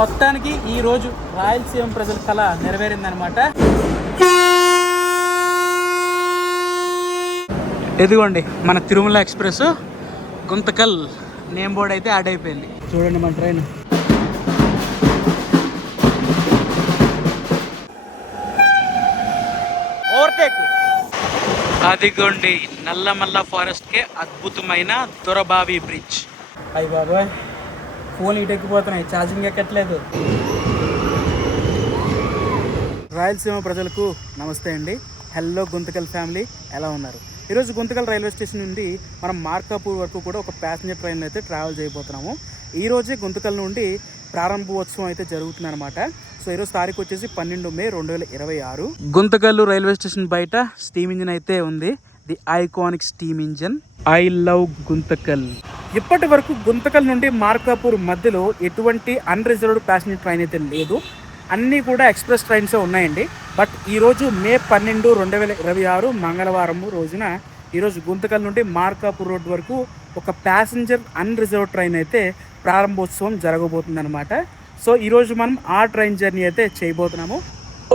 మొత్తానికి ఈరోజు రాయలసీమ ప్రజల కళ నెరవేరిందనమాట. ఎదిగోండి మన Tirumala express Guntakal name board అయితే యాడ్ అయిపోయింది. చూడండి మన ట్రైన్. ఓవర్టేక్. అదిగోండి నల్లమల్ల ఫారెస్ట్కే అద్భుతమైన దొరబావి బ్రిడ్జ్. అయ్యి బాబాయ్, ఫోన్ ఇటెక్కిపోతున్నాయి, ఛార్జింగ్ ఎక్కట్లేదు. రాయలసీమ ప్రజలకు నమస్తే అండి. హలో గుంతకల్ ఫ్యామిలీ, ఎలా ఉన్నారు? ఈరోజు గుంతకల్ రైల్వే స్టేషన్ నుండి మనం మార్కాపూర్ వరకు కూడా ఒక ప్యాసింజర్ ట్రైన్లో అయితే ట్రావెల్ చేయబోతున్నాము. ఈరోజే గుంతకల్ నుండి ప్రారంభోత్సవం అయితే జరుగుతుంది అనమాట. సో ఈరోజు తారీఖు వచ్చేసి 12 మే 2026. గుంతకల్ రైల్వే స్టేషన్ బయట స్టీమ్ ఇంజిన్ అయితే ఉంది. The iconic steam engine. I love Guntakal. ఇప్పటి వరకు గుంతకల్ నుండి మార్కాపూర్ మధ్యలో ఎటువంటి అన్రిజర్వ్డ్ ప్యాసింజర్ ట్రైన్ అయితే లేదు. అన్నీ కూడా ఎక్స్ప్రెస్ ట్రైన్సే ఉన్నాయండి. బట్ ఈరోజు మే 12, 2026 మంగళవారం రోజున ఈరోజు గుంతకల్ నుండి మార్కాపూర్ రోడ్ వరకు ఒక ప్యాసింజర్ అన్రిజర్వ్డ్ ట్రైన్ అయితే ప్రారంభోత్సవం జరగబోతుంది అనమాట. సో ఈరోజు మనం ఆ ట్రైన్ జర్నీ అయితే చేయబోతున్నాము.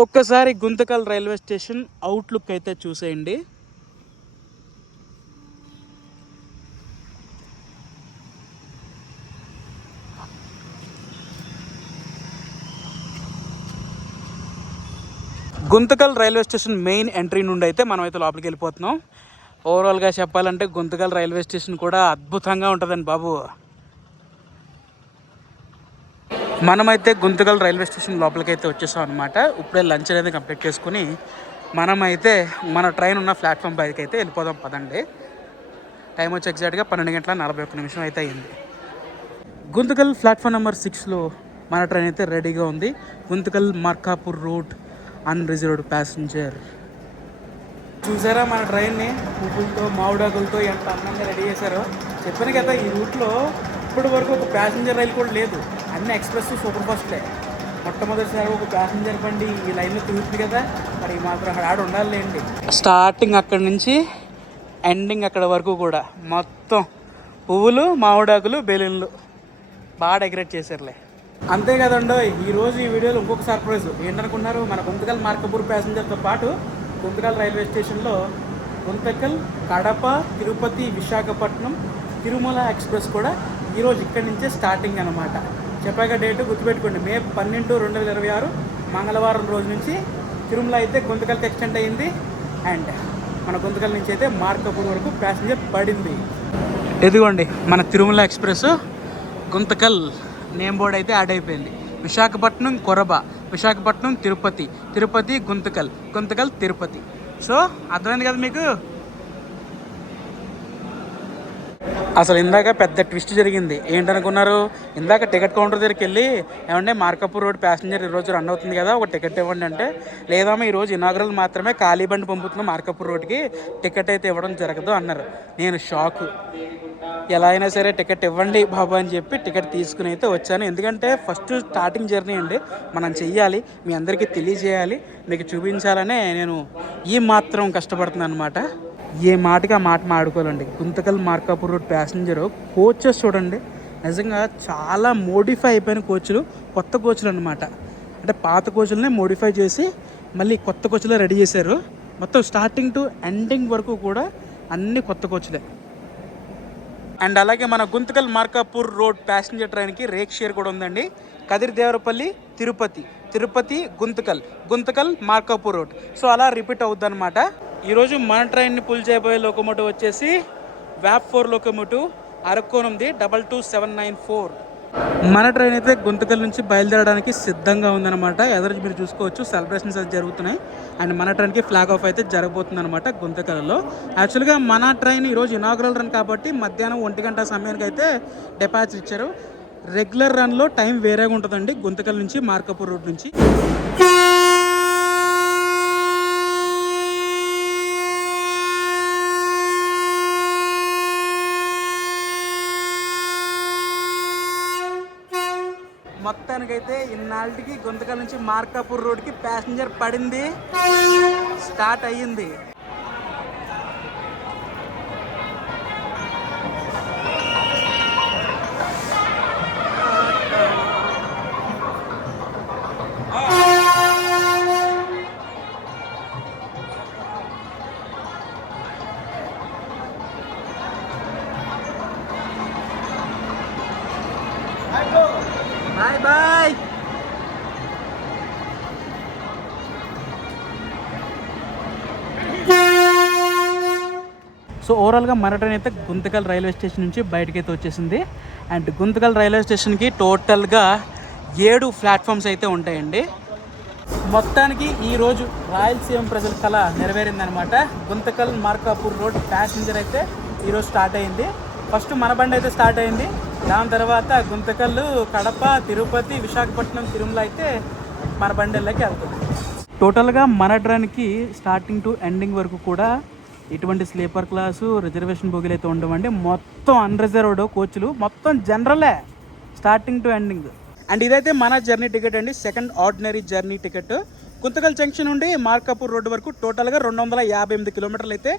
ఒక్కసారి గుంతకల్ రైల్వే స్టేషన్ అవుట్లుక్ అయితే చూసేయండి. Guntakal railway station main entry నుండి అయితే మనం అయితే లోపలికి వెళ్ళిపోతున్నాం. ఓవరాల్గా చెప్పాలంటే గుంతకల్ రైల్వే స్టేషన్ కూడా అద్భుతంగా ఉంటుందండి బాబు. మనమైతే గుంతకల్ రైల్వే స్టేషన్ లోపలికి అయితే వచ్చేసాం అనమాట. ఇప్పుడే లంచ్ అనేది కంప్లీట్ చేసుకుని మనమైతే మన ట్రైన్ ఉన్న ప్లాట్ఫామ్ పైకి అయితే వెళ్ళిపోదాం పదండి. టైం వచ్చి ఎగ్జాక్ట్గా 12:41 అయితే అయింది. గుంతకల్ ప్లాట్ఫామ్ నెంబర్ 6లో మన ట్రైన్ అయితే రెడీగా ఉంది. Guntakal Markapur road unreserved passenger. చూసారా మన ట్రైన్ని పువ్వులతో మామిడాకులతో ఎంత అందంగా రెడీ చేశారో. చెప్పాను కదా, ఈ రూట్లో ఇప్పటి వరకు ఒక ప్యాసింజర్ రైలు కూడా లేదు. అన్ని ఎక్స్ప్రెస్ సూపర్ ఫాస్ట్లే. మొట్టమొదటిసారి ఒక ప్యాసింజర్ బండి ఈ లైన్లో తిరుగుతుంది కదా, మరి మాత్రం అక్కడ ఆడ ఉండాలండి. స్టార్టింగ్ అక్కడి నుంచి ఎండింగ్ అక్కడ వరకు కూడా మొత్తం పువ్వులు, మామిడాకులు, బెలూన్లు బాగా డెకరేట్ చేశారులే. అంతే కదండో, ఈరోజు ఈ వీడియోలో ఇంకొక సర్ప్రైజ్ ఏంటనుకున్నారు? మన గుంతకల్ మార్కాపూర్ ప్యాసింజర్తో పాటు గుంతకల్ రైల్వే స్టేషన్లో గుంతకల్, కడప, తిరుపతి, విశాఖపట్నం, తిరుమల ఎక్స్ప్రెస్ కూడా ఈరోజు ఇక్కడి నుంచే స్టార్టింగ్ అనమాట. చెప్పాక డేటు గుర్తుపెట్టుకోండి, మే 12, 2026 మంగళవారం రోజు నుంచి తిరుమల అయితే గుంతకల్కి ఎక్స్టెండ్ అయ్యింది. అండ్ మన గుంతకల్ నుంచి అయితే మార్కాపూర్ వరకు ప్యాసింజర్ పడింది. ఎదిగోండి మన Tirumala express Guntakal name board అయితే యాడ్ అయిపోయింది. విశాఖపట్నం కొరబ, విశాఖపట్నం తిరుపతి, తిరుపతి గుంతకల్, గుంతకల్ తిరుపతి. సో అర్థమైంది కదా మీకు. అసలు ఇందాక పెద్ద ట్విస్ట్ జరిగింది. ఏంటనుకున్నారు? ఇందాక టికెట్ కౌంటర్ దగ్గరికి వెళ్ళి ఏమంటే మార్కాపూర్ రోడ్ ప్యాసింజర్ ఈరోజు రన్ అవుతుంది కదా, ఒక టికెట్ ఇవ్వండి అంటే, లేదమ్మా ఈరోజు ఇనాగరల్ మాత్రమే, ఖాళీ బండి పంపుతున్నాం మార్కాపూర్ రోడ్కి, టికెట్ అయితే ఇవ్వడం జరగదు అన్నారు. నేను షాకు. ఎలా అయినా సరే టికెట్ ఇవ్వండి బాబు అని చెప్పి టికెట్ తీసుకుని అయితే వచ్చాను. ఎందుకంటే ఫస్ట్ స్టార్టింగ్ జర్నీ అండి, మనం చెయ్యాలి, మీ అందరికీ తెలియజేయాలి, మీకు చూపించాలనే నేను ఈ మాత్రం కష్టపడుతున్నాను అనమాట. ఏ మాటకి ఆ మాట మాడుకోవాలండి. Guntakal Markapur road passenger coaches చూడండి, నిజంగా చాలా మోడిఫై అయిపోయిన కోచ్లు, కొత్త కోచ్లు అనమాట. అంటే పాత కోచ్లనే మోడిఫై చేసి మళ్ళీ కొత్త కోచ్లో రెడీ చేశారు. మొత్తం స్టార్టింగ్ టు ఎండింగ్ వరకు కూడా అన్ని కొత్త కోచ్లే. అండ్ అలాగే మన గుంతకల్ మార్కాపూర్ రోడ్ ప్యాసింజర్ ట్రైన్కి రేక్ షేర్ కూడా ఉందండి. కదిరిదేవరపల్లి, తిరుపతి, తిరుపతి గుంతకల్, గుంతకల్ మార్కాపూర్ రోడ్. సో అలా రిపీట్ అవుద్ది అనమాట. ఈరోజు మన ట్రైన్ని పుల్ చేయబోయే లోకోమోటివ్ వచ్చేసి వ్యాప్ 4 లోకోమోటివ్, అరకోనంది 22794. మన ట్రైన్ అయితే గుంతకల్ నుంచి బయలుదేరడానికి సిద్ధంగా ఉందన్నమాట. ఎదురు మీరు చూసుకోవచ్చు సెలబ్రేషన్స్ అయితే జరుగుతున్నాయి. అండ్ మన ట్రైన్కి ఫ్లాగ్ ఆఫ్ అయితే జరగబోతుంది అనమాట గుంతకల్లో. యాక్చువల్గా మన ట్రైన్ ఈరోజు ఇనాగరల్ రన్ కాబట్టి మధ్యాహ్నం 1 గంట సమయానికి అయితే డిపాచర్ ఇచ్చారు. రెగ్యులర్ రన్లో టైం వేరేగా ఉంటుందండి గుంతకల్ నుంచి మార్కాపూర్ రోడ్ నుంచి. మొత్తానికైతే ఇన్నాళ్ళకి గుంతకల్ నుంచి మార్కాపూర్ రోడ్కి ప్యాసింజర్ పడింది, స్టార్ట్ అయ్యింది. Bye bye. సో ఓవరాల్గా మన ట్రైన్ అయితే గుంతకల్ రైల్వే స్టేషన్ నుంచి బయటకి అయితే వచ్చేసింది. అండ్ గుంతకల్ రైల్వే స్టేషన్కి టోటల్గా 7 ప్లాట్ఫామ్స్ అయితే ఉంటాయండి. మొత్తానికి ఈరోజు రాయలసీమ ప్రజల కళ నెరవేరిందనమాట. గుంతకల్ మార్కాపూర్ రోడ్ ప్యాసింజర్ అయితే ఈరోజు స్టార్ట్ అయింది. ఫస్ట్ మన బండి అయితే స్టార్ట్ అయింది. దాని తర్వాత గుంతకల్, కడప, తిరుపతి, విశాఖపట్నం, తిరుమల అయితే మన బండిలోకి వెళ్తుంది. టోటల్గా మన ట్రైన్కి స్టార్టింగ్ టు ఎండింగ్ వరకు కూడా ఇటువంటి స్లీపర్ క్లాసు, రిజర్వేషన్ బోగీలు అయితే ఉండవండి. మొత్తం అన్రిజర్వ్డ్ కోచ్లు, మొత్తం జనరలే స్టార్టింగ్ టు ఎండింగ్. అండ్ ఇదైతే మన జర్నీ టికెట్ అండి, second ordinary journey ticket. Guntakal junction నుండి మార్కాపూర్ రోడ్డు వరకు టోటల్గా 258 కిలోమీటర్లు అయితే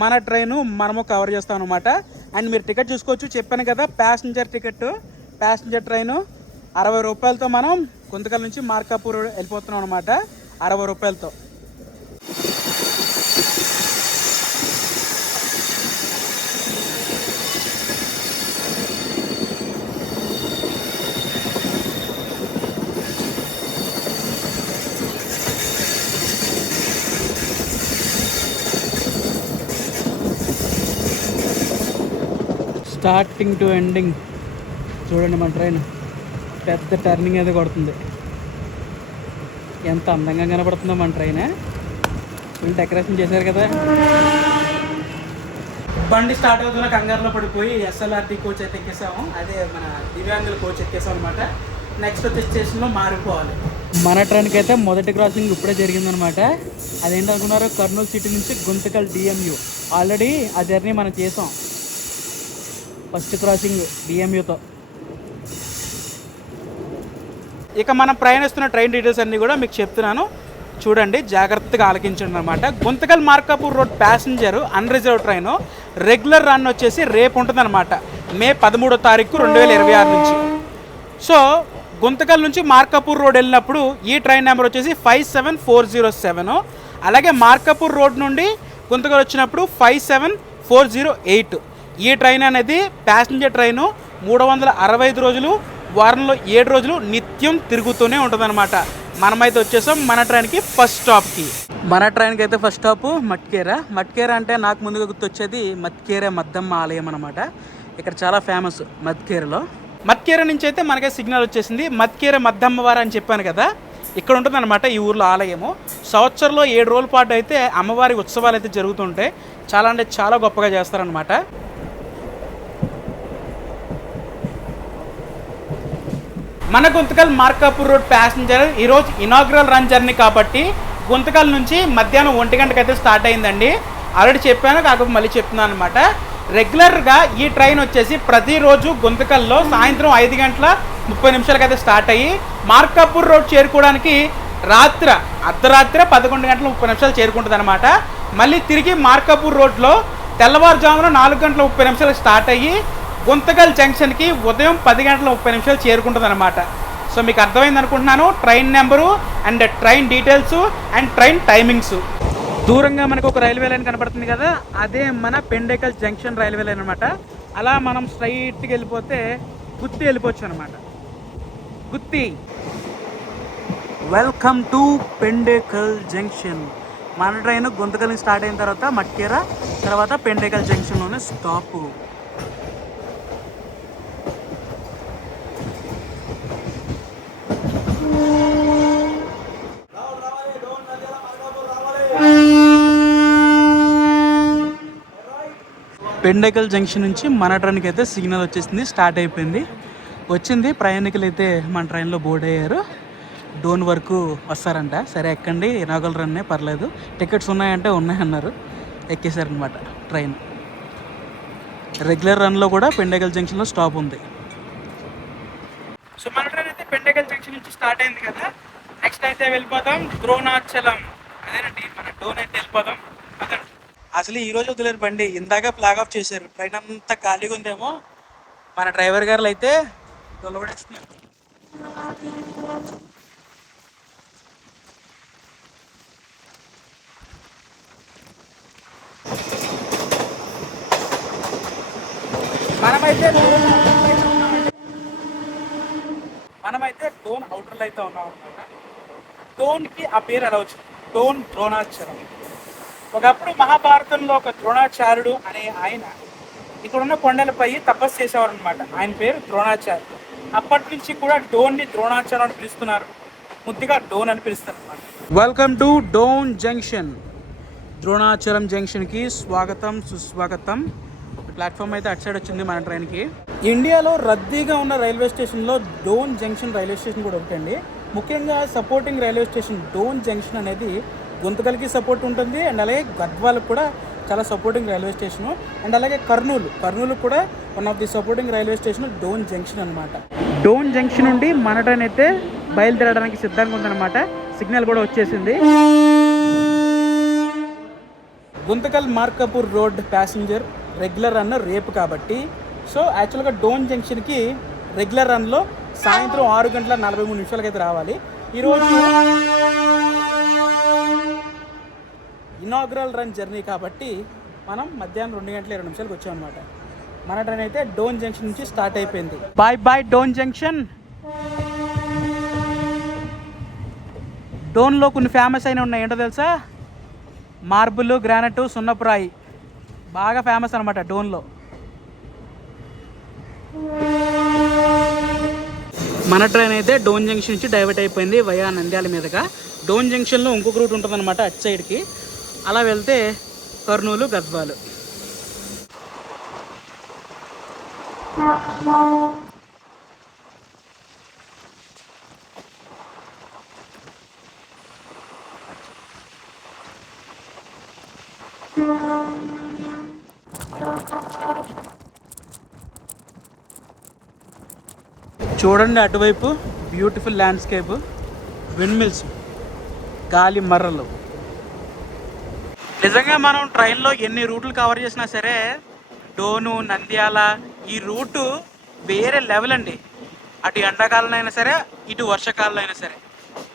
మన ట్రైను మనము కవర్ చేస్తాం అనమాట. అండ్ మీరు టికెట్ చూసుకోవచ్చు, చెప్పాను కదా ప్యాసింజర్ టికెట్. ప్యాసింజర్ ట్రైను 60 రూపాయలతో మనం గుంతకల్ నుంచి మార్కాపూర్ వెళ్ళిపోతున్నాం అనమాట. 60 రూపాయలతో. స్టార్టింగ్ టు ఎండింగ్ చూడండి, మన ట్రైన్ పెద్ద టర్నింగ్ అయితే కొడుతుంది. ఎంత అందంగా కనపడుతుందో మన ట్రైన్. ఫుల్ డెకరేషన్ చేశారు కదా. బండి స్టార్ట్ అవుతున్న కంగారులో పడిపోయి ఎస్ఎల్ఆర్టీ కోచ్ అయితే ఎక్కేసాము. అదే మన దివ్యాంగుల కోచ్ ఎక్కేసాం అనమాట. నెక్స్ట్ వచ్చే స్టేషన్లో మారిపోవాలి. మన ట్రైన్కి అయితే మొదటి క్రాసింగ్ ఇప్పుడే జరిగిందనమాట. అదేంటనుకున్నారు, కర్నూలు సిటీ నుంచి గుంతకల్ డిఎంయు. ఆల్రెడీ ఆ జర్నీ మనం చేసాం, ఫస్ట్ క్రాసింగ్ డిఎంయుతో. ఇక మనం ప్రయాణిస్తున్న ట్రైన్ డీటెయిల్స్ అన్నీ కూడా మీకు చెప్తున్నాను, చూడండి, జాగ్రత్తగా ఆలకించండి అనమాట. Guntakal Markapur road passenger unreserved train regular run వచ్చేసి రేపు ఉంటుందన్నమాట, మే 13వ తారీఖు 2026 నుంచి. సో గుంతకల్ నుంచి మార్కాపూర్ రోడ్ వెళ్ళినప్పుడు ఈ ట్రైన్ నెంబర్ వచ్చేసి 57407. అలాగే మార్కాపూర్ రోడ్ నుండి గుంతకల్ వచ్చినప్పుడు 57408. ఈ ట్రైన్ అనేది ప్యాసింజర్ ట్రైను. 365 రోజులు, వారంలో 7 రోజులు నిత్యం తిరుగుతూనే ఉంటుందన్నమాట. మనమైతే వచ్చేసాం మన ట్రైన్కి ఫస్ట్ స్టాప్కి. మన ట్రైన్కి అయితే ఫస్ట్ స్టాప్ మట్కేర. మట్కేర అంటే నాకు ముందుగా గుర్తొచ్చేది మత్కేర మద్దమ్మ ఆలయం అనమాట. ఇక్కడ చాలా ఫేమస్ మత్కేరలో. మత్కేర నుంచి అయితే మనకే సిగ్నల్ వచ్చేసింది. మత్కేర మద్దమ్మ వారు అని చెప్పాను కదా, ఇక్కడ ఉంటుందన్నమాట ఈ ఊర్లో ఆలయము. సంవత్సరంలో 7 రోజుల పాటు అయితే అమ్మవారి ఉత్సవాలు అయితే జరుగుతుంటాయి. చాలా అంటే చాలా గొప్పగా చేస్తారనమాట. మన గుంతకల్ మార్కాపూర్ రోడ్ ప్యాసింజర్ ఈరోజు ఇనాగ్రల్ రన్ జర్నీ కాబట్టి గుంతకల్ నుంచి మధ్యాహ్నం 1 గంటకి అయితే స్టార్ట్ అయిందండి. ఆల్రెడీ చెప్పాను, కాకపోతే మళ్ళీ చెప్తున్నాను అనమాట. రెగ్యులర్గా ఈ ట్రైన్ వచ్చేసి ప్రతిరోజు గుంతకల్లో సాయంత్రం 5:30 అయితే స్టార్ట్ అయ్యి మార్కాపూర్ రోడ్ చేరుకోవడానికి అర్ధరాత్రి 11:30 చేరుకుంటుంది అనమాట. మళ్ళీ తిరిగి మార్కాపూర్ రోడ్లో తెల్లవారుజామున 4:30 స్టార్ట్ అయ్యి గుంతకల్ జంక్షన్కి ఉదయం 10:30 చేరుకుంటుంది అనమాట. సో మీకు అర్థమైంది అనుకుంటున్నాను train number and train details and train timings. దూరంగా మనకు ఒక రైల్వే లైన్ కనపడుతుంది కదా, అదే మన పెండేకల్ జంక్షన్ రైల్వే లైన్ అనమాట. అలా మనం స్ట్రైట్గా వెళ్ళిపోతే గుత్తి వెళ్ళిపోవచ్చు అనమాట. Gooty. Welcome to Pendekal junction. మన ట్రైన్ గుంతకల్ నుంచి స్టార్ట్ అయిన తర్వాత మట్కేర, తర్వాత పెండేకల్ జంక్షన్లోనే స్టాపు. పెండేకల్ జంక్షన్ నుంచి మన ట్రైన్కి అయితే సిగ్నల్ వచ్చేసింది, స్టార్ట్ అయిపోయింది. వచ్చింది. ప్రయాణికులు అయితే మన ట్రైన్లో బోర్డ్ అయ్యారు. డోన్ వరకు వస్తారంట. సరే ఎక్కండి, ఇనాగల్ రన్నే, పర్లేదు, టికెట్స్ ఉన్నాయంటే ఉన్నాయన్నారు. ఎక్కేశారనమాట ట్రైన్. రెగ్యులర్ రన్లో కూడా పెండేకల్ జంక్షన్లో స్టాప్ ఉంది. సో మన ట్రైన్ అయితే పెండేకల్ జంక్షన్ నుంచి స్టార్ట్ అయింది కదా. నెక్స్ట్ అయితే వెళ్ళిపోతాం ద్రోణాచలం. అదేనండి మన డోన్ అయితే వెళ్ళిపోతాం. అసలు ఈ రోజు వదిలేరు బండి, ఇందాక ఫ్లాగ్ ఆఫ్ చేశారు. ట్రైన్ అంతా ఖాళీగా ఉందేమో. మన డ్రైవర్ గారు అయితే దొలబడేస్తున్నారు. మనమైతే డోన్ అవుటర్లో అయితే ఉన్నాం అనమాట. డోన్కి ఆ పేరు ఎలా వచ్చింది? డోన్ ద్రోణాచార్యం. ఒకప్పుడు మహాభారతంలో ఒక ద్రోణాచార్యుడు అనే ఆయన ఇక్కడున్న కొండలపై తపస్సు చేసేవారు అనమాట. ఆయన పేరు ద్రోణాచార్య. అప్పటి నుంచి కూడా డోన్ని ద్రోణాచార్యం అని పిలుస్తున్నారు, ముద్దుగా డోన్ అని పిలుస్తారు అనమాట. Welcome to Dhone junction. Dronachalam జంక్షన్కి స్వాగతం సుస్వాగతం. ప్లాట్ఫామ్ అయితే అటు సైడ్ వచ్చింది మన ట్రైన్కి. ఇండియాలో రద్దీగా ఉన్న రైల్వే స్టేషన్లో డోన్ జంక్షన్ రైల్వే స్టేషన్ కూడా ఒకటండి. ముఖ్యంగా supporting railway station Dhone junction అనేది గుంతకల్కి సపోర్ట్ ఉంటుంది, అండ్ అలాగే గద్వాలకు కూడా చాలా సపోర్టింగ్ రైల్వే స్టేషను, అండ్ అలాగే కర్నూలు కూడా one of the supporting railway station Dhone junction అనమాట. డోన్ జంక్షన్ నుండి మన ట్రైన్ అయితే బయలుదేరడానికి సిద్ధంగా ఉందన్నమాట. సిగ్నల్ కూడా వచ్చేసింది. Guntakal Markapur road passenger regular run రేపు కాబట్టి, సో యాక్చువల్గా డోన్ జంక్షన్కి రెగ్యులర్ రన్లో సాయంత్రం 6:43 అయితే రావాలి. ఈరోజు ఇనాగ్రల్ రన్ జర్నీ కాబట్టి మనం మధ్యాహ్నం 2:20 వచ్చామన్నమాట. మన ట్రైన్ అయితే డోన్ జంక్షన్ నుంచి స్టార్ట్ అయిపోయింది. Bye Dhone junction. డోన్లో కొన్ని ఫేమస్ అయినా ఉన్నాయి, ఏంటో తెలుసా? మార్బుల్, గ్రానైట్, సున్నపురాయి బాగా ఫేమస్ అనమాట డోన్లో. మన ట్రైన్ అయితే డోన్ జంక్షన్ నుంచి డైవర్ట్ అయిపోయింది వయా నంద్యాల మీదుగా. డోన్ జంక్షన్లో ఇంకొక రూట్ ఉంటుందన్నమాట అటు సైడ్కి. అలా వెళ్తే కర్నూలు, గద్వాలు. చూడండి అటువైపు బ్యూటిఫుల్ ల్యాండ్స్కేప్, విండ్మిల్స్, గాలి మర్రలు. నిజంగా మనం ట్రైన్లో ఎన్ని రూట్లు కవర్ చేసినా సరే డోను, నంద్యాల ఈ రూటు వేరే లెవెల్ అండి. అటు ఎండాకాలం అయినా సరే, ఇటు వర్షాకాలంలో అయినా సరే.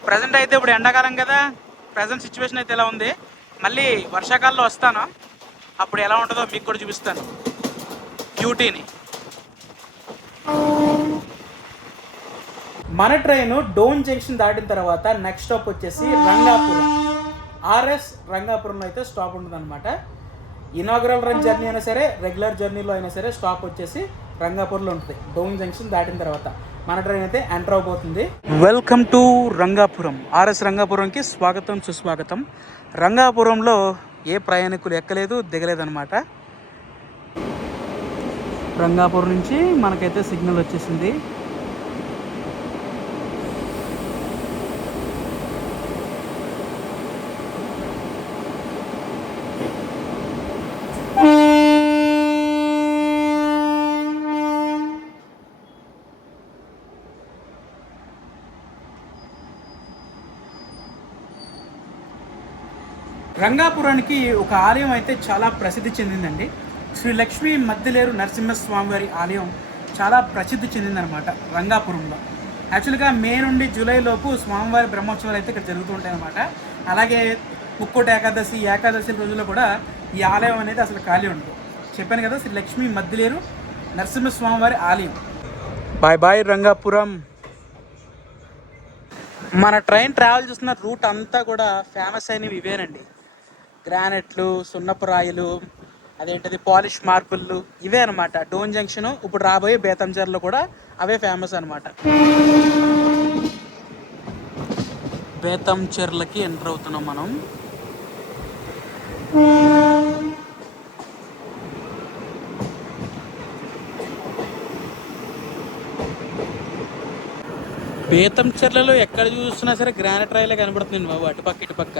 ప్రజెంట్ అయితే ఇప్పుడు ఎండాకాలం కదా, ప్రజెంట్ సిచ్యువేషన్ అయితే ఎలా ఉంది. మళ్ళీ వర్షాకాలంలో వస్తాను, అప్పుడు ఎలా ఉంటుందో మీకు కూడా చూపిస్తాను బ్యూటీని. మన ట్రైన్ డోన్ జంక్షన్ దాటిన తర్వాత నెక్స్ట్ స్టాప్ వచ్చేసి రంగాపురం. ఆర్ఎస్ రంగాపురంలో అయితే స్టాప్ ఉంటుంది అనమాట. ఇనాగ్రల్ రన్ జర్నీ అయినా సరే, రెగ్యులర్ జర్నీలో అయినా సరే స్టాప్ వచ్చేసి రంగాపురంలో ఉంటుంది. డోన్ జంక్షన్ దాటిన తర్వాత మన ట్రైన్ అయితే ఎంటర్ అవబోతుంది. Welcome to Rangapuram. ఆర్ఎస్ రంగాపురంకి స్వాగతం సుస్వాగతం. రంగాపురంలో ఏ ప్రయాణికులు ఎక్కలేదు, దిగలేదు అనమాట. రంగాపురం నుంచి మనకైతే సిగ్నల్ వచ్చేసింది. రంగాపురానికి ఒక ఆలయం అయితే చాలా ప్రసిద్ధి చెందిందండి. శ్రీ లక్ష్మీ మద్దిలేరు నరసింహస్వామి వారి ఆలయం చాలా ప్రసిద్ధి చెందిందనమాట రంగాపురంలో. యాక్చువల్గా మే నుండి జూలై లోపు స్వామివారి బ్రహ్మోత్సవాలు అయితే ఇక్కడ జరుగుతూ ఉంటాయి అన్నమాట. అలాగే ముక్కోటి ఏకాదశి రోజుల్లో కూడా ఈ ఆలయం అనేది అసలు ఖాళీ ఉండదు. చెప్పాను కదా, శ్రీ లక్ష్మీ మద్దిలేరు నరసింహస్వామి వారి ఆలయం. బాయ్ రంగాపురం. మన ట్రైన్ ట్రావెల్ చేస్తున్న రూట్ అంతా కూడా ఫేమస్ అయినవి ఇవేనండి. గ్రానైట్లు, సున్నపురాయిలు, అదేంటిది పాలిష్ మార్బుల్లు, ఇవే అనమాట డోన్ జంక్షన్. ఇప్పుడు రాబోయే బేతంచెర్లో కూడా అవే ఫేమస్ అనమాట. బేతంచెర్లకి ఎంటర్ అవుతున్నాం మనం. బేతంచెర్లలో ఎక్కడ చూస్తున్నా సరే గ్రానైట్ రాయిలే కనబడుతుంది బాబు, అటుపక్క ఇటుపక్క.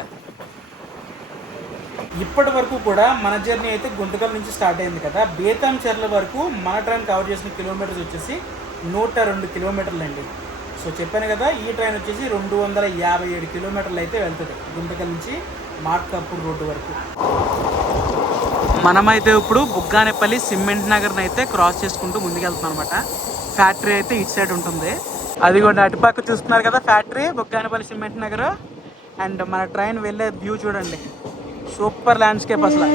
ఇప్పటి వరకు కూడా మన జర్నీ అయితే గుంతకల్ నుంచి స్టార్ట్ అయింది కదా. బేతంచెర్ల వరకు మన ట్రైన్ కవర్ చేసిన కిలోమీటర్స్ వచ్చేసి 102 కిలోమీటర్లు అండి. సో చెప్పాను కదా, ఈ ట్రైన్ వచ్చేసి 257 కిలోమీటర్లు అయితే వెళ్తుంది గుంతకల్ నుంచి మార్కాపూర్ రోడ్డు వరకు. మనమైతే ఇప్పుడు బుగ్గానేపల్లి సిమెంట్ నగర్ని అయితే క్రాస్ చేసుకుంటూ ముందుకెళ్తున్నాం అనమాట. ఫ్యాక్టరీ అయితే ఇటు సైడ్ ఉంటుంది. అదిగోండి అటుపక్క చూస్తున్నారు కదా ఫ్యాక్టరీ, బుగ్గానేపల్లి సిమెంట్ నగర్. అండ్ మన ట్రైన్ వెళ్ళే వ్యూ చూడండి, సూపర్ ల్యాండ్స్కేప్ అసలు.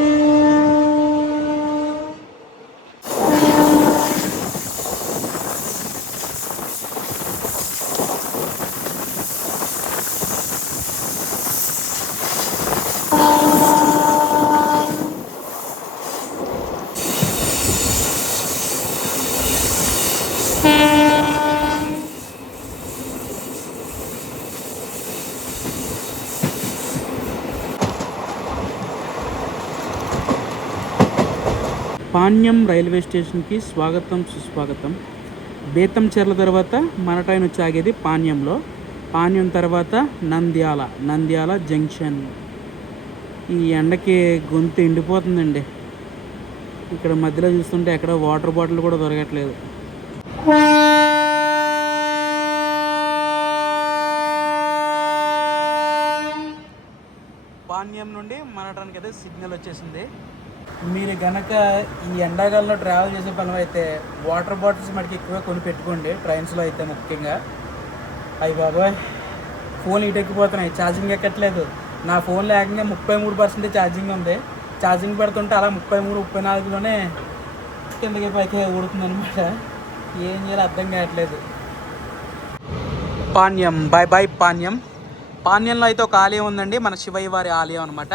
పాణ్యం రైల్వే స్టేషన్కి స్వాగతం సుస్వాగతం. బేతంచెర్ల తర్వాత మన ట్రైన్ వచ్చి ఆగేది పాణ్యంలో. పాణ్యం తర్వాత నంద్యాల జంక్షన్. ఈ ఎండకి గొంతు ఎండిపోతుందండి. ఇక్కడ మధ్యలో చూస్తుంటే ఎక్కడ వాటర్ బాటిల్ కూడా దొరకట్లేదు. పాణ్యం నుండి మనటానికి అయితే సిగ్నల్ వచ్చేసింది. మీరు కనుక ఈ ఎండాకాలంలో ట్రావెల్ చేసే పనులు అయితే వాటర్ బాటిల్స్ మనకి ఎక్కువ కొని పెట్టుకోండి. ట్రైన్స్లో అయితే ముఖ్యంగా. అయ్యి బాబాయ్, ఫోన్ ఎక్కిపోతున్నాయి, ఛార్జింగ్ ఎక్కట్లేదు. నా ఫోన్లో ఏకంగా 33% ఛార్జింగ్ ఉంది. ఛార్జింగ్ పెడుతుంటే అలా 33-34లోనే కిందకి పైకి ఊడుతుందనమాట. ఏం చేయాలో అర్థం కావట్లేదు. పాణ్యం, బాయ్ పాణ్యం. పాణ్యంలో అయితే ఒక ఆలయం ఉందండి, మన శివయ్య వారి ఆలయం అనమాట.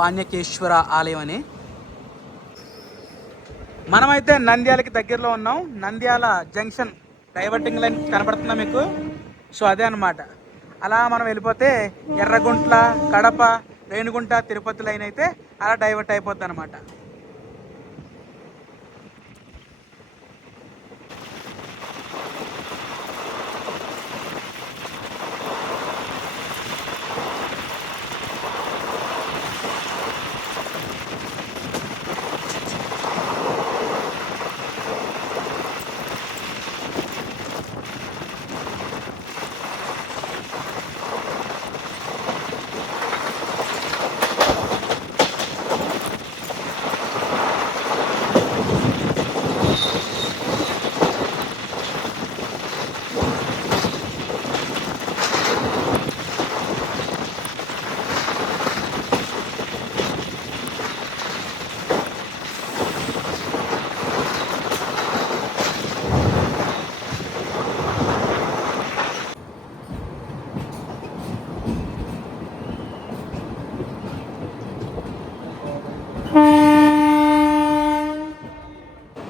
పాణ్యకేశ్వర ఆలయం అని. మనమైతే నంద్యాలకి దగ్గరలో ఉన్నాం. నంద్యాల జంక్షన్ డైవర్టింగ్ లైన్ కనబడుతుందా మీకు? సో అదే అనమాట. అలా మనం వెళ్ళిపోతే ఎర్రగుంట్ల, కడప, రేణిగుంట, తిరుపతి లైన్ అయితే అలా డైవర్ట్ అయిపోద్ది అనమాట.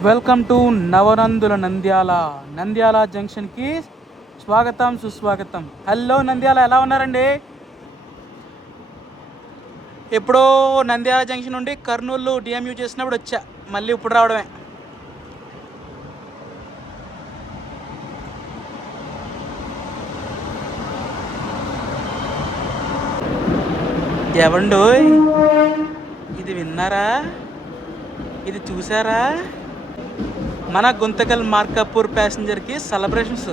వెల్కమ్ టు నవనందుల నంద్యాల జంక్షన్కి స్వాగతం సుస్వాగతం. హలో నంద్యాల, ఎలా ఉన్నారండి? ఎప్పుడో నంద్యాల జంక్షన్ నుండి కర్నూలు డిఎంయూ చేసినప్పుడు వచ్చా, మళ్ళీ ఇప్పుడు రావడమే. ఎవండో ఇది విన్నారా? ఇది చూసారా? మన గుంతకల్ మార్కాపూర్ ప్యాసింజర్కి సెలబ్రేషన్స్,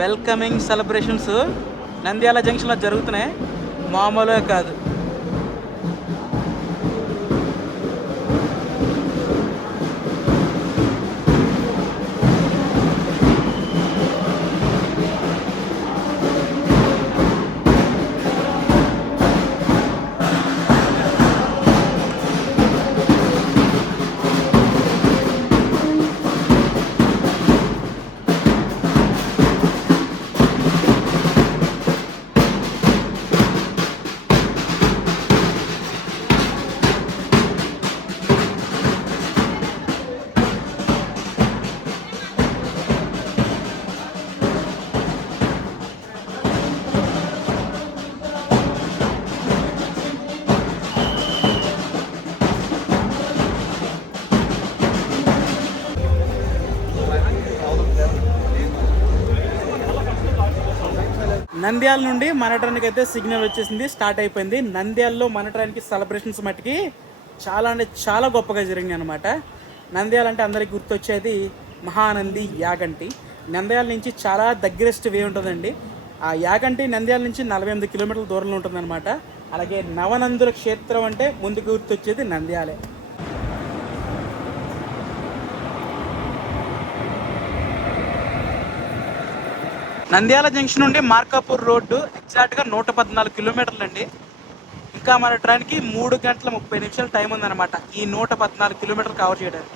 వెల్కమింగ్ సెలబ్రేషన్స్ నంద్యాల జంక్షన్లో జరుగుతున్నాయి. మామూలుగా కాదు. నంద్యాల నుండి మన ట్రైన్కి అయితే సిగ్నల్ వచ్చేసింది, స్టార్ట్ అయిపోయింది. నంద్యాలలో మన ట్రైన్కి సెలబ్రేషన్స్ మట్టుకి చాలా అంటే చాలా గొప్పగా జరిగింది అనమాట. నంద్యాల అంటే అందరికి గుర్తొచ్చేది మహానంది యాగంటి. నంద్యాల నుంచి చాలా దగ్గరెస్ట్ వే ఉంటుందండి. ఆ యాగంటి నంద్యాల నుంచి 48 కిలోమీటర్ల దూరంలో ఉంటుందన్నమాట. అలాగే నవనందుల క్షేత్రం అంటే ముందుకు గుర్తొచ్చేది నంద్యాలే. నంద్యాల జంక్షన్ నుండి మార్కాపూర్ రోడ్డు ఎగ్జాక్ట్గా 114 కిలోమీటర్లు అండి. ఇంకా మన ట్రైన్కి 3 గంటల 30 నిమిషాలు టైం ఉందన్నమాట ఈ 114 కిలోమీటర్లు కవర్ చేయడానికి.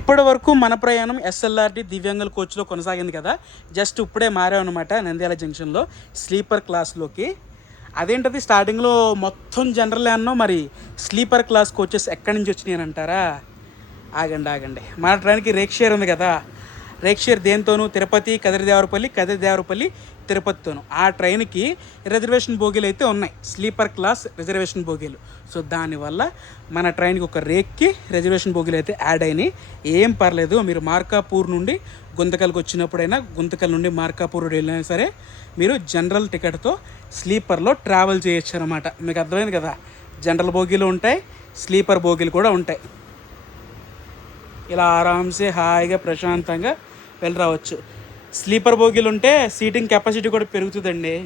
ఇప్పటి వరకు మన ప్రయాణం ఎస్ఎల్ఆర్డి దివ్యాంగుల కోచ్లో కొనసాగింది కదా. జస్ట్ ఇప్పుడే మారామన్నమాట నంద్యాల జంక్షన్లో స్లీపర్ క్లాస్లోకి. అదేంటది, స్టార్టింగ్లో మొత్తం జనరల్ అన్నాం, మరి స్లీపర్ క్లాస్ కోచెస్ ఎక్కడి నుంచి వచ్చినాయి అని అంటారా? ఆగండి. మన ట్రైన్కి రేక్ షేర్ ఉంది కదా. రేక్ షేర్ దేంతోనూ తిరుపతి, కదిరిదేవరపల్లి తిరుపతితోను. ఆ ట్రైన్కి రిజర్వేషన్ బోగీలు అయితే ఉన్నాయి, స్లీపర్ క్లాస్ రిజర్వేషన్ బోగీలు. సో దానివల్ల మన ట్రైన్కి ఒక రేక్కి రిజర్వేషన్ బోగీలు అయితే యాడ్ అయినాయి. ఏం పర్లేదు, మీరు మార్కాపూర్ నుండి గుంతకల్కి వచ్చినప్పుడైనా, గుంతకల్ నుండి మార్కాపూర్ వెళ్ళినా సరే మీరు జనరల్ టికెట్తో స్లీపర్లో ట్రావెల్ చేయొచ్చు అనమాట. మీకు అర్థమైంది కదా, జనరల్ బోగీలు ఉంటాయి, స్లీపర్ బోగీలు కూడా ఉంటాయి. ఇలా ఆరామ్సే హాయిగా ప్రశాంతంగా వెళ్ళి రావచ్చు. స్లీపర్ బోగీలు ఉంటే సీటింగ్ కెపాసిటీ కూడా పెరుగుతుందండి.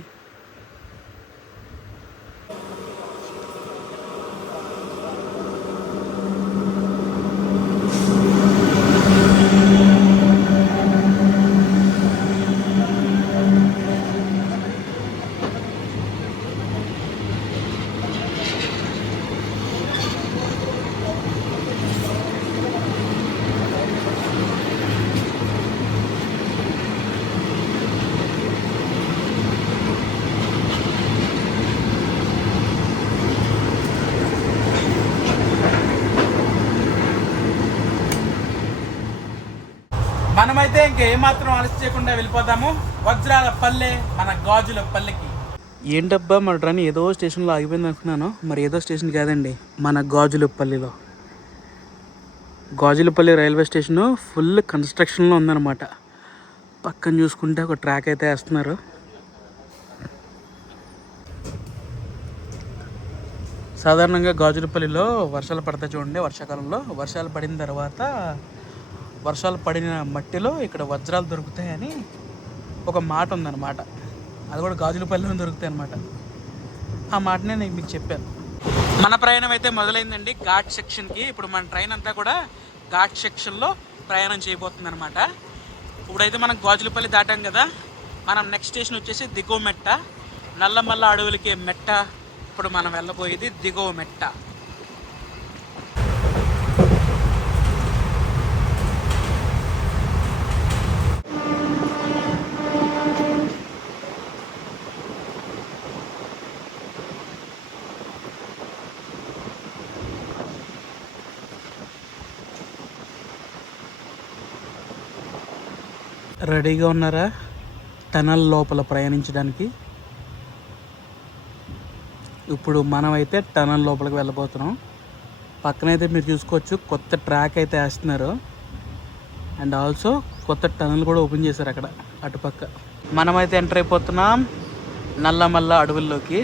మనమైతే ఇంకేమాత్రం ఆలస్యం చేయకుండా వెళ్ళిపోతాము వజ్రాల పల్లె, మన గాజుల పల్లెకి. ఏంటబ్బా మన ట్రైన్ ఏదో స్టేషన్లో ఆగిపోయింది అనుకున్నాను, మరి ఏదో స్టేషన్ కాదండి, మన గాజులపల్లిలో. గాజులపల్లి రైల్వే స్టేషను ఫుల్ కన్స్ట్రక్షన్లో ఉందన్నమాట. పక్కన చూసుకుంటే ఒక ట్రాక్ అయితే వేస్తున్నారు. సాధారణంగా గాజులపల్లిలో వర్షాలు పడతాయి చూడండి, వర్షాకాలంలో వర్షాలు పడిన తర్వాత వర్షాలు పడిన మట్టిలో ఇక్కడ వజ్రాలు దొరుకుతాయని ఒక మాట ఉందన్నమాట. అది కూడా గాజులపల్లిలో దొరుకుతాయి అన్నమాట. ఆ మాటనే నేను మీకు చెప్పాను. మన ప్రయాణం అయితే మొదలైందండి ఘాట్ సెక్షన్కి. ఇప్పుడు మన ట్రైన్ అంతా కూడా ఘాట్ సెక్షన్లో ప్రయాణం చేయబోతుంది అనమాట. ఇప్పుడైతే మనం గాజులపల్లి దాటాం కదా, మనం నెక్స్ట్ స్టేషన్ వచ్చేసి దిగువ మెట్ట. నల్లమల్ల అడవులకి మెట్ట. ఇప్పుడు మనం వెళ్ళబోయేది దిగువ మెట్ట. రెడీగా ఉన్నారా టనల్ లోపల ప్రయాణించడానికి? ఇప్పుడు మనమైతే టనల్ లోపలికి వెళ్ళబోతున్నాం. పక్కనైతే మీరు చూసుకోవచ్చు కొత్త ట్రాక్ అయితే వేస్తున్నారు, అండ్ ఆల్సో కొత్త టనల్ కూడా ఓపెన్ చేశారు అక్కడ అటుపక్క. మనమైతే ఎంటర్ అయిపోతున్నాం నల్లమల్ల అడవుల్లోకి.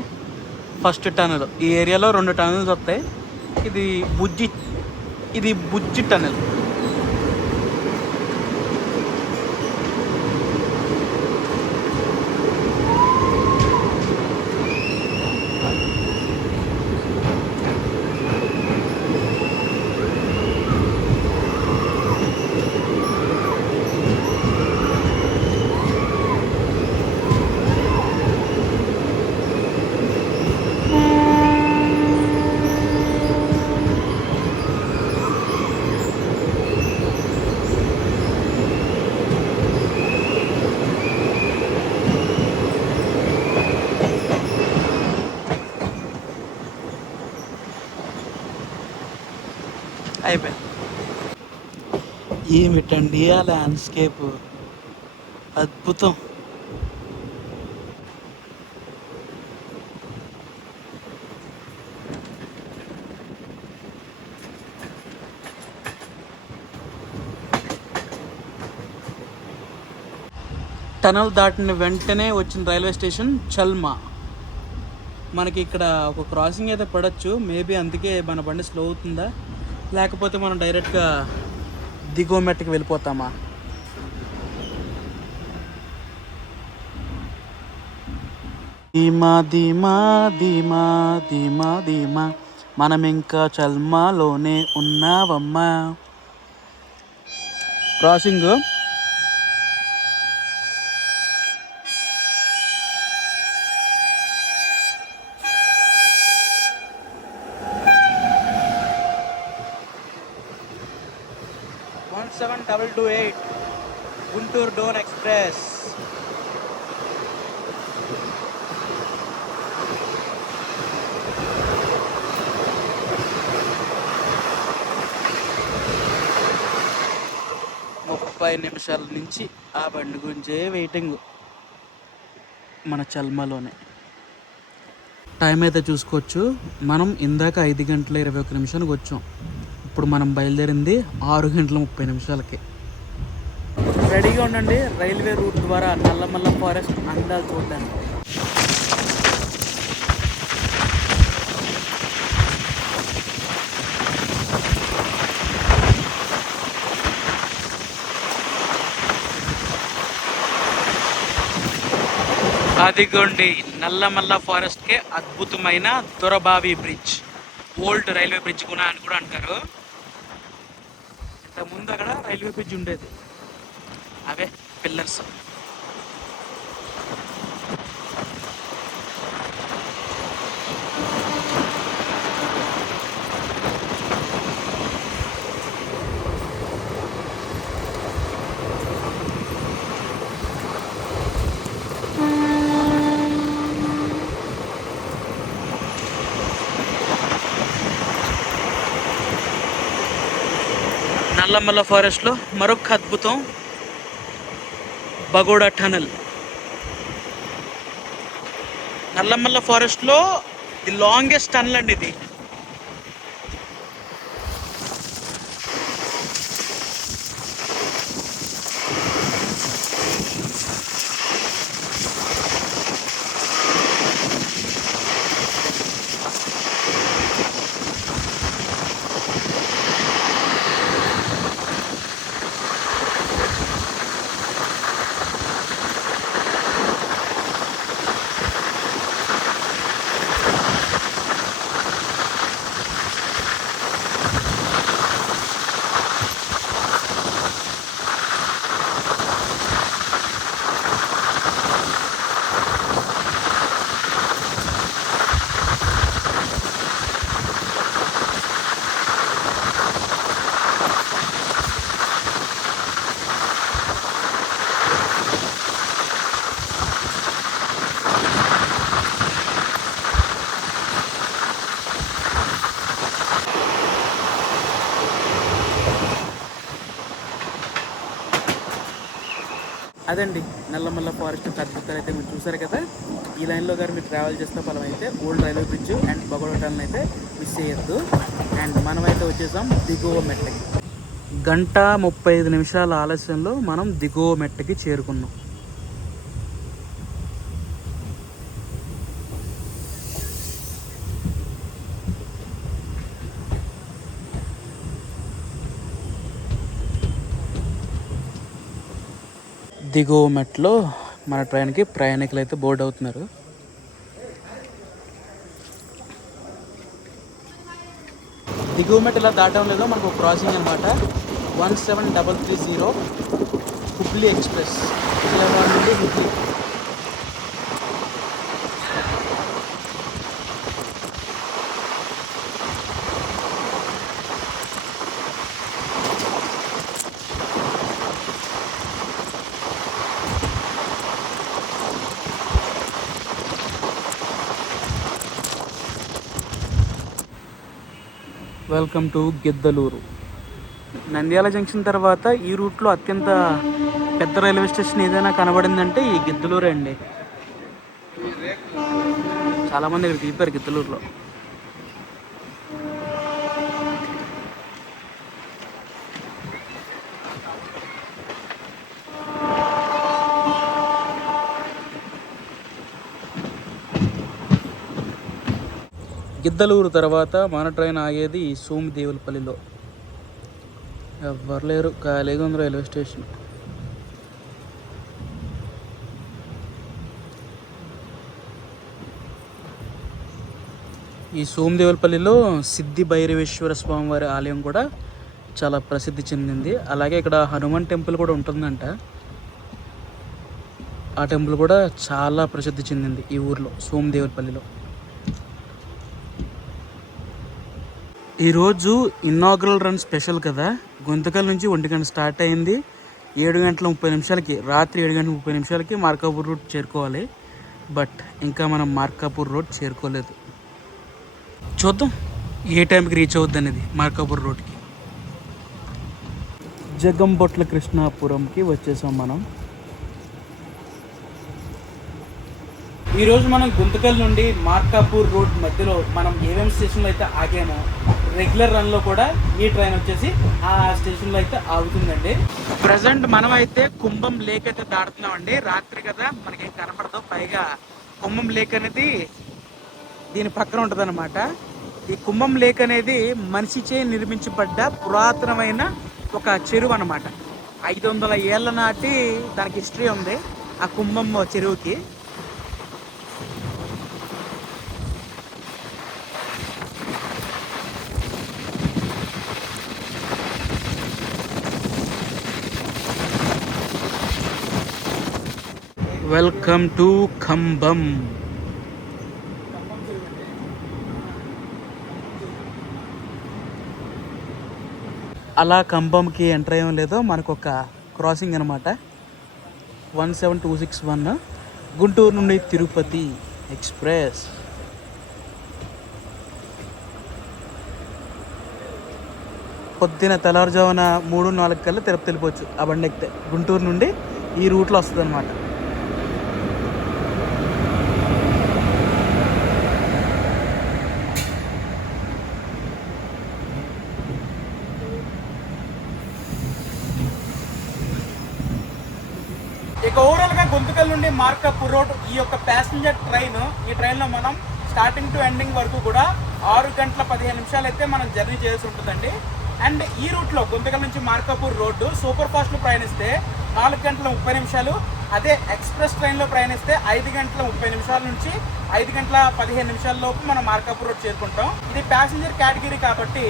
ఫస్ట్ టనల్, ఈ ఏరియాలో 2 టనల్స్ వస్తాయి. ఇది బుజ్జి టనల్. అయిపోయింది. ఏమిటండి ఆ ల్యాండ్స్కేప్, అద్భుతం. టనల్ దాటిన వెంటనే వచ్చిన రైల్వే స్టేషన్ చల్మా. మనకి ఇక్కడ ఒక క్రాసింగ్ అయితే పడవచ్చు, మేబీ అందుకే మన బండి స్లో అవుతుందా, లేకపోతే మనం డైరెక్ట్గా దిగువ మెట్టకి వెళ్ళిపోతామా? ధీమా ధీమా ధీమా ధీమా ధీమా, మనం ఇంకా చల్మాలోనే ఉన్నావమ్మా. క్రాసింగ్. గుంటూరు డోన్ ఎక్స్ప్రెస్. ముప్పై నిమిషాల నుంచి ఆ బండి గురించే వెయిటింగ్. మన చల్మలోనే. టైం అయితే చూసుకోవచ్చు. మనం ఇందాక 5:21 వచ్చాం. ఇప్పుడు మనం బయలుదేరింది 6:30 రెడీగా ఉండండి రైల్వే రూట్ ద్వారా నల్లమల్ల ఫారెస్ట్ అందాలు చూడడానికి. అదిగోండి నల్లమల్ల ఫారెస్ట్కే అద్భుతమైన Dorabavi bridge, old railway bridge కూడా అని కూడా అంటారు. ఇంత ముందు అక్కడ రైల్వే బ్రిడ్జ్ ఉండేది, అవే పిల్లర్స్. నల్లమల్ల ఫారెస్ట్లో మరొక అద్భుతం బగోడా టనల్. నల్లమల్ల ఫారెస్ట్లో ది లాంగెస్ట్ టనల్ అండి ఇది. అదండి నల్లమల్ల ఫారెస్ట్ అద్భుతాలు అయితే మీరు చూసారు కదా. ఈ లైన్లో గారు మీరు ట్రావెల్ చేస్తున్న ఫలం అయితే old railway bridge and Bagoda tunnel అయితే మిస్ చేయొద్దు. అండ్ మనమైతే వచ్చేసాం దిగువ మెట్టకి. 1:35 ఆలస్యంలో మనం దిగువ మెట్టకి చేరుకున్నాం. దిగువ మెట్లో మన ట్రైన్కి ప్రయాణికులు అయితే బోర్డు అవుతున్నారు. దిగువ మెట్ ఇలా దాటం లేదో మనకు క్రాసింగ్ అనమాట. 17330 హుబ్లీ ఎక్స్ప్రెస్, విజయవాడ నుండి Hubli. Welcome to Giddalur. Nandyal junction తర్వాత ఈ రూట్లో అత్యంత పెద్ద రైల్వే స్టేషన్ ఏదైనా కనబడిందంటే ఈ గిద్దలూరే అండి. చాలామంది ఇక్కడ దిగిపోయారు గిద్దలూరులో. గిద్దలూరు తర్వాత మన ట్రైన్ ఆగేది సోమిదేవులపల్లిలో. ఎవ్వరు లేరు, ఖాళీగా ఉంది రైల్వే స్టేషన్. ఈ సోమిదేవులపల్లిలో సిద్ధి భైరవేశ్వర స్వామివారి ఆలయం కూడా చాలా ప్రసిద్ధి చెందింది. అలాగే ఇక్కడ హనుమాన్ టెంపుల్ కూడా ఉంటుందంట. ఆ టెంపుల్ కూడా చాలా ప్రసిద్ధి చెందింది ఈ ఊర్లో, సోమిదేవులపల్లిలో. ఈరోజు ఇన్నాగ్రల్ రన్ స్పెషల్ కదా. గుంతకల్ నుంచి 1 గంట స్టార్ట్ అయింది. 7:30 రాత్రి 7:30 మార్కాపూర్ రోడ్ చేరుకోవాలి. బట్ ఇంకా మనం మార్కాపూర్ రోడ్ చేరుకోలేదు. చూద్దాం ఏ టైంకి రీచ్ అవుద్ది అనేది మార్కాపూర్ రోడ్కి. జగంబొట్ల కృష్ణాపురంకి వచ్చేసాం మనం. ఈరోజు మనం గుంతకల్ నుండి మార్కాపూర్ రోడ్ మధ్యలో మనం ఏమేమి స్టేషన్లో అయితే ఆగామో రెగ్యులర్ రన్లో కూడా ఈ ట్రైన్ వచ్చేసి ఆ స్టేషన్లో అయితే ఆగుతుందండి. ప్రజెంట్ మనం అయితే కుంభం లేక్ అయితే దాడుతున్నామండి. రాత్రి కదా మనకి ఏం కనపడదు, పైగా కుంభం లేక్ అనేది దీని పక్కన ఉంటుంది అనమాట. ఈ కుంభం లేక్ అనేది మనిషిచే నిర్మించబడ్డ పురాతనమైన ఒక చెరువు అనమాట. 500 ఏళ్ల నాటి దానికి హిస్టరీ ఉంది ఆ కుంభం చెరువుకి. వెల్కమ్ టు కంబం. అలా కంబంకి ఎంటర్ అయ్యం లేదో మనకు ఒక క్రాసింగ్ అనమాట. 17261 గుంటూరు నుండి తిరుపతి ఎక్స్ప్రెస్. పొద్దున తెల్లవారుజామున 3-4 కల్లా తిరుపతి వెళ్ళిపోవచ్చు ఆ బండి ఎక్కితే. గుంటూరు నుండి ఈ రూట్లో వస్తుంది అనమాట. ఇక ఓవరాల్గా గుంతకల్ నుండి మార్కాపూర్ రోడ్ ఈ యొక్క ప్యాసింజర్ ట్రైన్, ఈ ట్రైన్లో మనం స్టార్టింగ్ టు ఎండింగ్ వరకు కూడా 6 గంటల 15 నిమిషాలు అయితే మనం జర్నీ చేయాల్సి ఉంటుందండి. అండ్ ఈ రూట్లో గుంతకల్ నుంచి మార్కాపూర్ రోడ్డు సూపర్ ఫాస్ట్లో ప్రయాణిస్తే 4 గంటల 30 నిమిషాలు, అదే ఎక్స్ప్రెస్ ట్రైన్లో ప్రయాణిస్తే 5 గంటల 30 నిమిషాల నుంచి 5 గంటల 15 నిమిషాల లోపు మనం మార్కాపూర్ రోడ్ చేరుకుంటాం. ఇది ప్యాసింజర్ కేటగిరీ కాబట్టి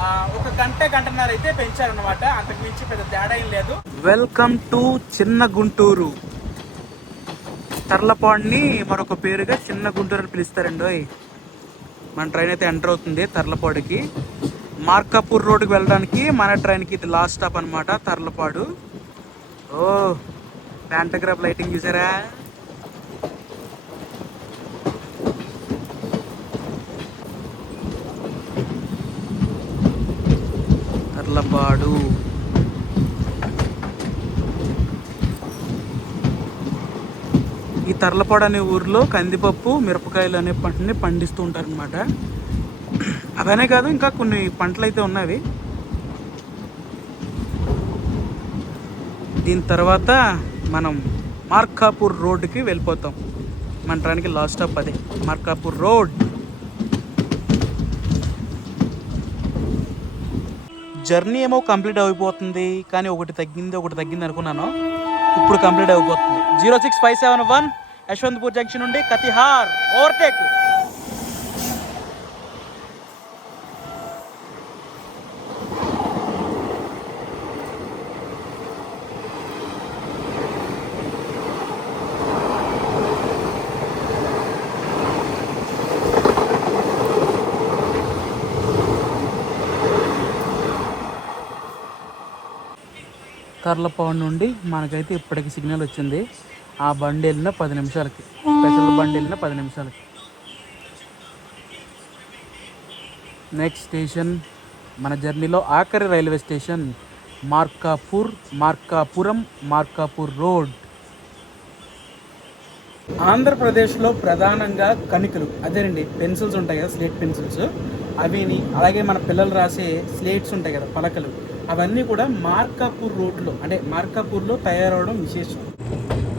1 గంటన్నర అయితే పెంచారనమాట. అంతకు మించి పెద్ద తేడా ఏం లేదు. వెల్కమ్ టు చిన్న గుంటూరు. తర్లపాడుని మరొక పేరుగా చిన్న గుంటూరు అని పిలుస్తారండి. మన ట్రైన్ అయితే ఎంటర్ అవుతుంది తర్లపాడుకి. మార్కాపూర్ రోడ్డుకి వెళ్ళడానికి మన ట్రైన్కి ఇది లాస్ట్ స్టాప్ అనమాట, తర్లపాడు. ఓ ప్యాంటోగ్రాఫ్ లైటింగ్ చూసారా? తర్లపాడు. ఈ తర్లపాడు అనే ఊరిలో కందిపప్పు, మిరపకాయలు అనే పంటని పండిస్తూ ఉంటారు అనమాట. అవనే కాదు, ఇంకా కొన్ని పంటలు అయితే ఉన్నవి. దీని తర్వాత మనం మార్కాపూర్ రోడ్డుకి వెళ్ళిపోతాం. మన ట్రైన్కి లాస్ట్ స్టాప్ అదే మార్కాపూర్ రోడ్. జర్నీ ఏమో కంప్లీట్ అయిపోతుంది, కానీ ఒకటి తగ్గింది అనుకున్నాను. ఇప్పుడు కంప్లీట్ అయిపోతుంది. 06571 యశ్వంతపూర్ జంక్షన్ నుండి కతిహార్ ఓవర్టేక్. తర్లపాడు నుండి మనకైతే ఇప్పటికి సిగ్నల్ వచ్చింది. ఆ బండి వెళ్ళిన 10 నిమిషాలకి, స్పెషల్ బండి వెళ్ళిన 10 నిమిషాలకి. నెక్స్ట్ స్టేషన్, మన జర్నీలో ఆఖరి రైల్వే స్టేషన్ మార్కాపూర్ రోడ్. ఆంధ్రప్రదేశ్లో ప్రధానంగా కణికలు, అదేనండి పెన్సిల్స్ ఉంటాయి కదా, స్లేట్ పెన్సిల్స్, అవిని అలాగే మన పిల్లలు రాసే స్లేట్స్ ఉంటాయి కదా, పలకలు, అవన్నీ కూడా మార్కాపూర్ రోడ్లో అంటే మార్కాపూర్లో తయారవడం విశేషం.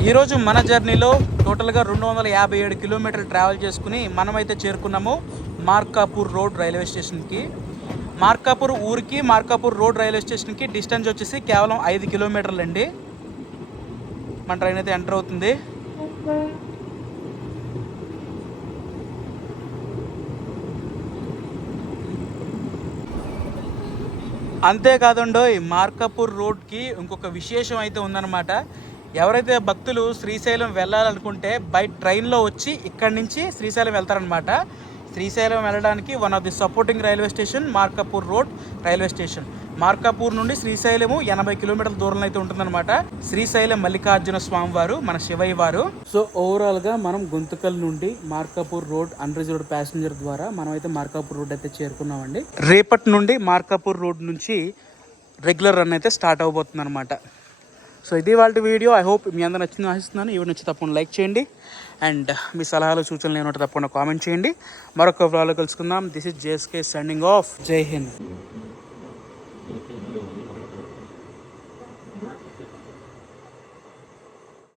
ఈరోజు మన జర్నీలో టోటల్గా 257 కిలోమీటర్లు ట్రావెల్ చేసుకుని మనమైతే చేరుకున్నాము మార్కాపూర్ రోడ్ రైల్వే స్టేషన్కి. మార్కాపూర్ ఊరికి మార్కాపూర్ రోడ్ రైల్వే స్టేషన్కి డిస్టెన్స్ వచ్చేసి కేవలం 5 కిలోమీటర్లు అండి. మన ట్రైన్ అయితే ఎంటర్ అవుతుంది. అంతేకాదండో మార్కాపూర్ రోడ్కి ఇంకొక విశేషం అయితే ఉందన్నమాట. ఎవరైతే భక్తులు శ్రీశైలం వెళ్ళాలనుకుంటే బై ట్రైన్లో వచ్చి ఇక్కడి నుంచి శ్రీశైలం వెళ్తారనమాట. శ్రీశైలం వెళ్ళడానికి one of the supporting railway station Markapur road railway station. Markapur నుండి శ్రీశైలము 80 కిలోమీటర్ల దూరంలో అయితే ఉంటుందన్నమాట. శ్రీశైలం మల్లికార్జున స్వామి వారు, మన శివయ్య వారు. సో ఓవరాల్గా మనం గుంతకల్ నుండి మార్కాపూర్ రోడ్ అన్రిజర్వ్డ్ ప్యాసింజర్ ద్వారా మనం అయితే మార్కాపూర్ రోడ్ అయితే చేరుకున్నామండి. రేపటి నుండి మార్కాపూర్ రోడ్ నుంచి రెగ్యులర్ రన్ అయితే స్టార్ట్ అవబోతుంది అనమాట. సో ఇది వాళ్ళ వీడియో. ఐ హోప్ మీ అందరూ నచ్చింది ఆశిస్తున్నాను. ఈ వీడియో నచ్చి తప్పకుండా లైక్ చేయండి అండ్ మీ సలహాలు సూచనలు ఏమంటే తప్పకుండా కామెంట్ చేయండి. మరొక వ్లాగ్లో కలుసుకుందాం. This is JSK signing off. జై హింద్.